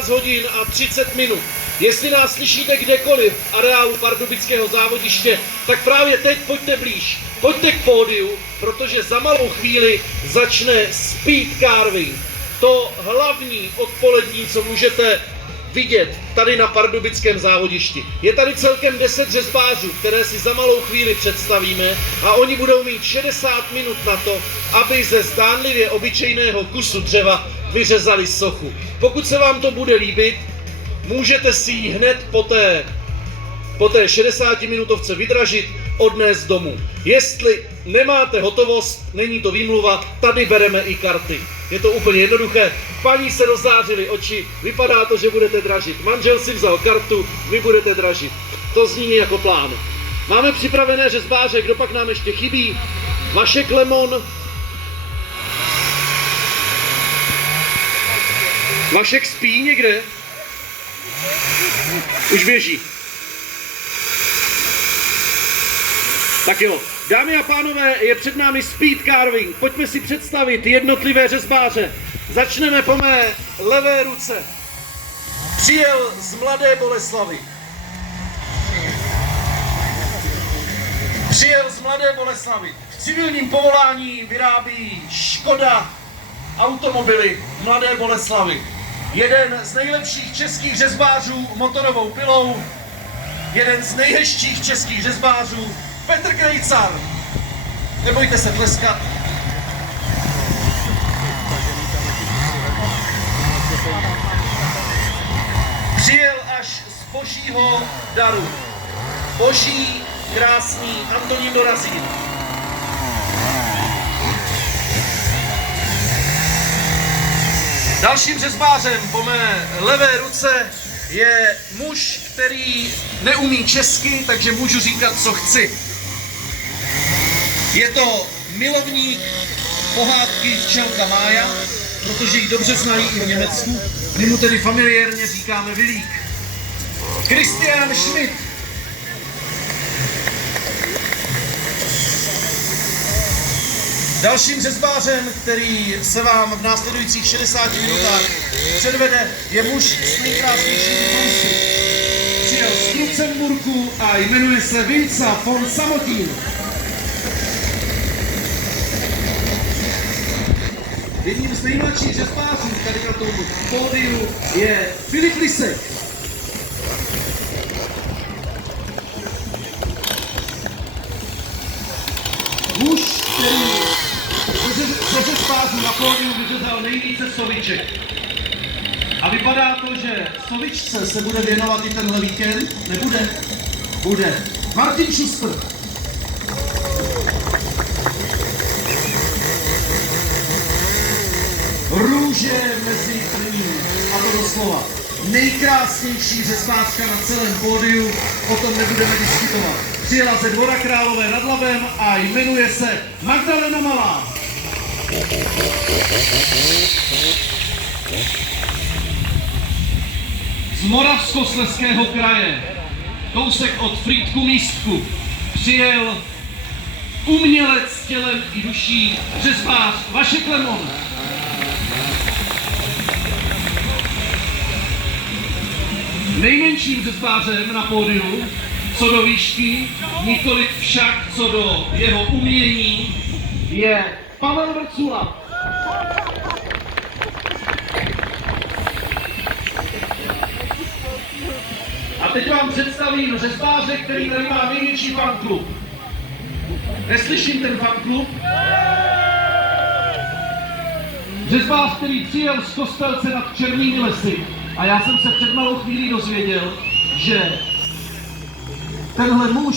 14 hodin a 30 minut. Jestli nás slyšíte kdekoliv v areálu pardubického závodiště, tak právě teď pojďte blíž, pojďte k pódiu, protože za malou chvíli začne speed carving. To hlavní odpolední, co můžete vidět tady na pardubickém závodišti. Je tady celkem 10 řezbářů, které si za malou chvíli představíme a oni budou mít 60 minut na to, aby ze zdánlivě obyčejného kusu dřeva vyřezali sochu. Pokud se vám to bude líbit, můžete si ji hned po té 60-minutovce vydražit, odnést domů. Jestli nemáte hotovost, není to výmluva, tady bereme i karty. Je to úplně jednoduché. Paní se rozzářily oči, vypadá to, že budete dražit. Manžel si vzal kartu, vy budete dražit. To zní jako plán. Máme připravené řezbáře, kdo pak nám ještě chybí? Vašek Lemon. Vašek spí někde? Už běží. Tak jo, dámy a pánové, je před námi speed carving. Pojďme si představit jednotlivé řezbáře. Začneme po mé levé ruce. Přijel z Mladé Boleslavi. V civilním povolání vyrábí Škoda automobily v Mladé Boleslavi. Jeden z nejlepších českých řezbářů motorovou pilou, jeden z nejhezčích českých řezbářů, Petr Krejcar. Nebojte se tleskat. Přijel až z božího daru. Boží, krásný Antonín Dorazín. Dalším řezbářem po mé levé ruce je muž, který neumí česky, takže můžu říkat, co chci. Je to milovník pohádky Včelka Mája, protože ji dobře znají i v Německu. My mu tedy familiárně říkáme Vilík. Christian Schmidt. Dalším řezbářem, který se vám v následujících 60 minutách předvede, je muž s nejkrásnějšími vousy. Přijel z Lucemburku a jmenuje se Vinca von Samotín. Jedním z nejmladších řezbářů tady na tom pódiu je Filip Lisek. Muž, který ze řezbářů na pódiu vyřezal nejvíce soviček. A vypadá to, že sovičce se bude věnovat i tenhle víkend. Nebude? Bude. Martin Schuster. Růže mezi krví. A to doslova. Nejkrásnější řezbářka na celém pódiu, o tom nebudeme diskutovat. Přijela ze Dvora Králové nad Labem a jmenuje se Magdalena Malá. Z Moravskoslezského kraje, kousek od Frýdku Místku, přijel umělec tělem i duší, řezbář Vašek Lemon. Nejmenším řezbářem na pódiu, co do výšky, nikoliv však co do jeho umění, je Pavel Vrcula. A teď vám představím řezbáře, který tady má největší fanklub. Neslyším ten fanklub? Řezbář, který přijel z Kostelce nad Černými lesy. A já jsem se před malou chvílí dozvěděl, že tenhle muž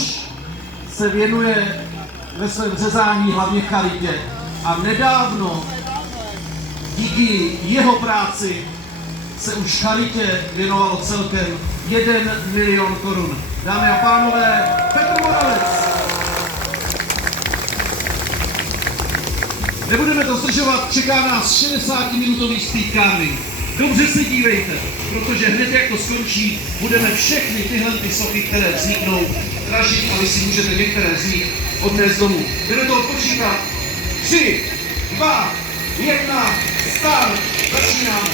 se věnuje ve svém řezání hlavně charitě. A nedávno díky jeho práci se už charitě věnovalo celkem 1 milion korun. Dámy a pánové, Petr Moravec. Nebudeme to zdržovat, čeká nás 60-minutový speed carving. Dobře se dívejte, protože hned jak to skončí, budeme všechny tyhle sochy, které vzniknou, dražit a vy si můžete některé z nich odnést domů. Jdeme to odpočítat. 3, 2, 1, start, začínáme.